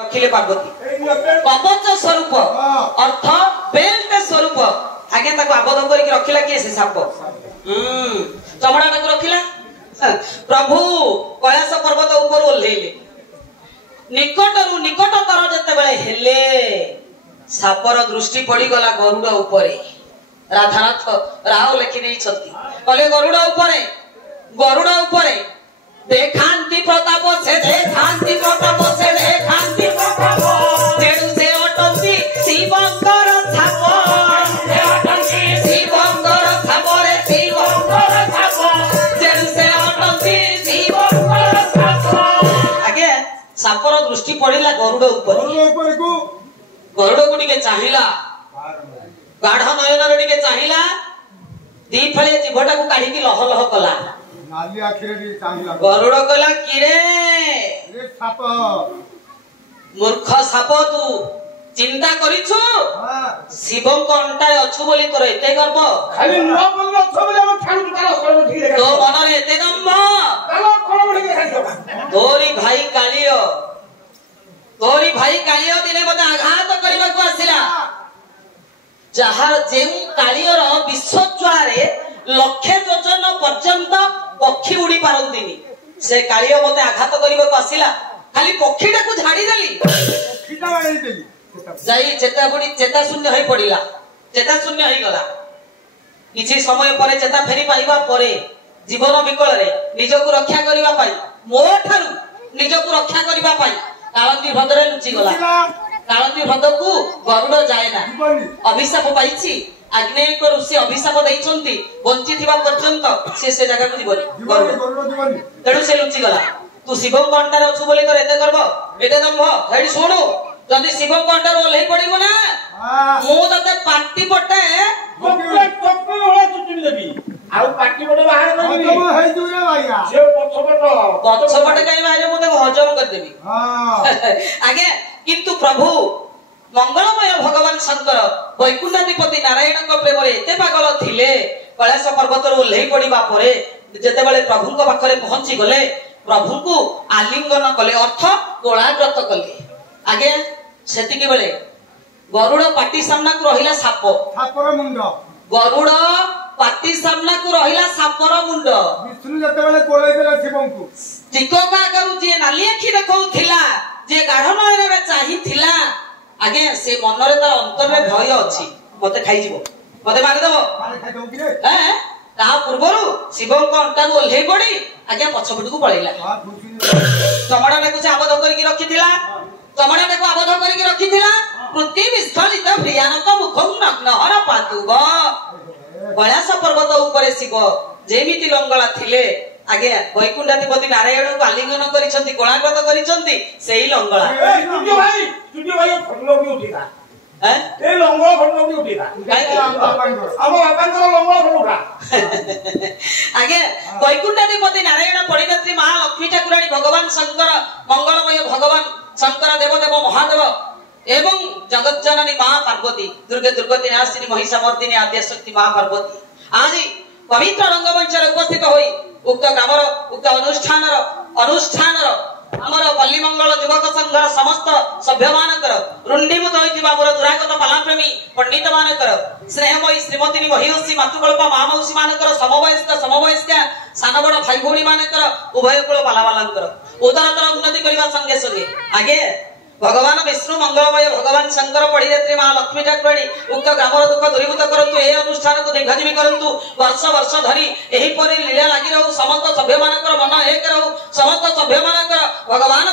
रखिले पार्वती कवच स्वरूप अर्थ बेल्ट स्वरूप आगे ताको आबद्ध करके रखिला किए से साप चमड़ा ताको रखिला प्रभु कैलाश पर्वत ऊपर ओल्हेले निकटरू निकटतर जते बेले हेले सापर दृष्टि पड़ी गला गरुड़ ऊपरे राधानाथ राव लेखि नहीं छथि कहले गरुड़ ऊपरे देखांति प्रताप से देखांति प्रताप से देखांति प्रताप तेणु से अटंती शिवंकर छाप से अटंती शिवंकर छाप रे शिवंकर छाप तेणु से अटंती शिवंकर छाप आगे सापर दृष्टि पड़िला गरुड़ ऊपर को गरुड़ को टिके चाहिला गाढ़ नयन रे टिके चाहिला दी फळे जीवटा को काढी की लह लह कला नाली आखिरे रे चाहिला गरुड़ कला किरे रे साप मूर्ख साप तू चिंता करिछु शिव को अंटाय अछु बोली तोर एते गर्व खाली न बोल अछु बोली हम ठाणु तार सर्व ठीक रे तो मन रे एते गम्भ तालो कोन बोली के खाइ तोरी भाई कालियो दिने मते आघात करबा को आसिला जहार जेउ कालियर विश्वज्वाला रे लक्ष्य योजन पर्यंत पक्षी उड़ी पारंतिनी से कालियो मते आघात करबा को आसिला खाली पक्षीटा को झाड़ी देली पक्षीटा वाली देली जाई चेता शून्य होई पड़िला चेता शून्य होई गला किछि समय परे चेता फेरी पाइबा परे जीवन विकल रे निजको रक्षा करबा पाई मो ठारू निजको रक्षा करबा पाई कालंदी भद्रे लुचि गला कालंदी भद्र को गरुड़ जाए ना अभिशाप पाइछि आग्नेय को ऋषि अभिशाप दैछंती बंची थिबा पर्यंत से जगह को जीवनी गरुड़ तेणु से लुचि गला तू शिव कंटार अछु बोली तोर एते करबो एते दम्भ हेडी सुनु जदी शिव कंटार ओल्हे पड़िबो ना मु तते पार्टी पटे टप्पे होला चुटुनी देबी आउ पार्टी पटे बाहर करबी हजम हेइ जुरे भाईया से पछपटे काई बाहर मते हजम कर देबी हां आगे किंतु प्रभु मंगलमय भगवान शंकर वैकुंठाधिपति नारायण को प्रेम रे एते पागल थिले कैलाश पर्वत रो ओल्हे पड़िबा परे जेते बेले प्रभु को पाखरे पहुंची गले प्रभु को आलिंगन कले अर्थ गोलाग्रत कले आगे सेति के बेले गरुड़ पाटी सामना को रहिला सापर मुंड गरुड़ पाटी सामना को रहिला सापर मुंड विष्णु जते बेले कोळे देला शिवंकु टिकोका करू जे नाली आखी देखौथिला जे गाढ़ नयन रे चाहि थिला आगे से मन रे तार अंतर रे भय अछि मते खाइ जीवो मते मारि देबो मारि खाइ दउ कि रे हैं ता पूर्वरु शिव को अंटा ओल्हे पड़ी आगे पछपट को पळैला चमड़ा ने कुछ आबद्ध करके रखिथिला चमड़ा ने को आबद्ध करके रखिथिला पृथ्वी स्थलित प्रियानक मुखं नग्नहर पातुब कैलाश पर्वत ऊपर शिव जेमिति लंगला थिले आगे वैकुंठाधिपति नारायण को आलिंगन करिसंती कोलाग्रत करिसंती सेही लंगला स्टूडियो भाई फोटो भी उठिला हैं ए लंगला फोटो भी उठिला हम बापांकर लंगला फोटोका आगे वैकुंठाधिपति नारायण परिणति महालक्ष्मी ठाकुराणी भगवान शंकर मंगलमय भगवान शंकर देवदेव महादेव एवं जगत जननी मां पार्वती दुर्गे दुर्गति नाशिनी महिषामर्दिनी आद्य शक्ति मां पार्वती आज पवित्र रंगमंच रे उपस्थित होई उक्त ग्रामर उक्त अनुष्ठानर हमर पल्ली मंगल युवक संघर समस्त सभ्य मानकर रुंडीभूत होइतिबा मोर दुरागत पालाप्रेमी पंडित मानकर स्नेहमयी श्रीमती महिषी मातृकल्प महामौसी मानकर समवयस्क सान बड़ भाई भौणी मानकर उभय कुल पालावालांकर उदरतर उन्नति करबा संगे संगे आगे भगवान विष्णु मंगलमय भगवान शंकर पढ़ियत्री मां लक्ष्मी ठाकुराणी उक्त ग्रामर दुख दूरीभूत करंतु ए अनुष्ठान को दीर्घजीवी करंतु वर्ष वर्ष धरी एही परि लीला लागि रहू समस्त सभ्य मानकर मन एक रहू समस्त सभ्य मानकर भगवान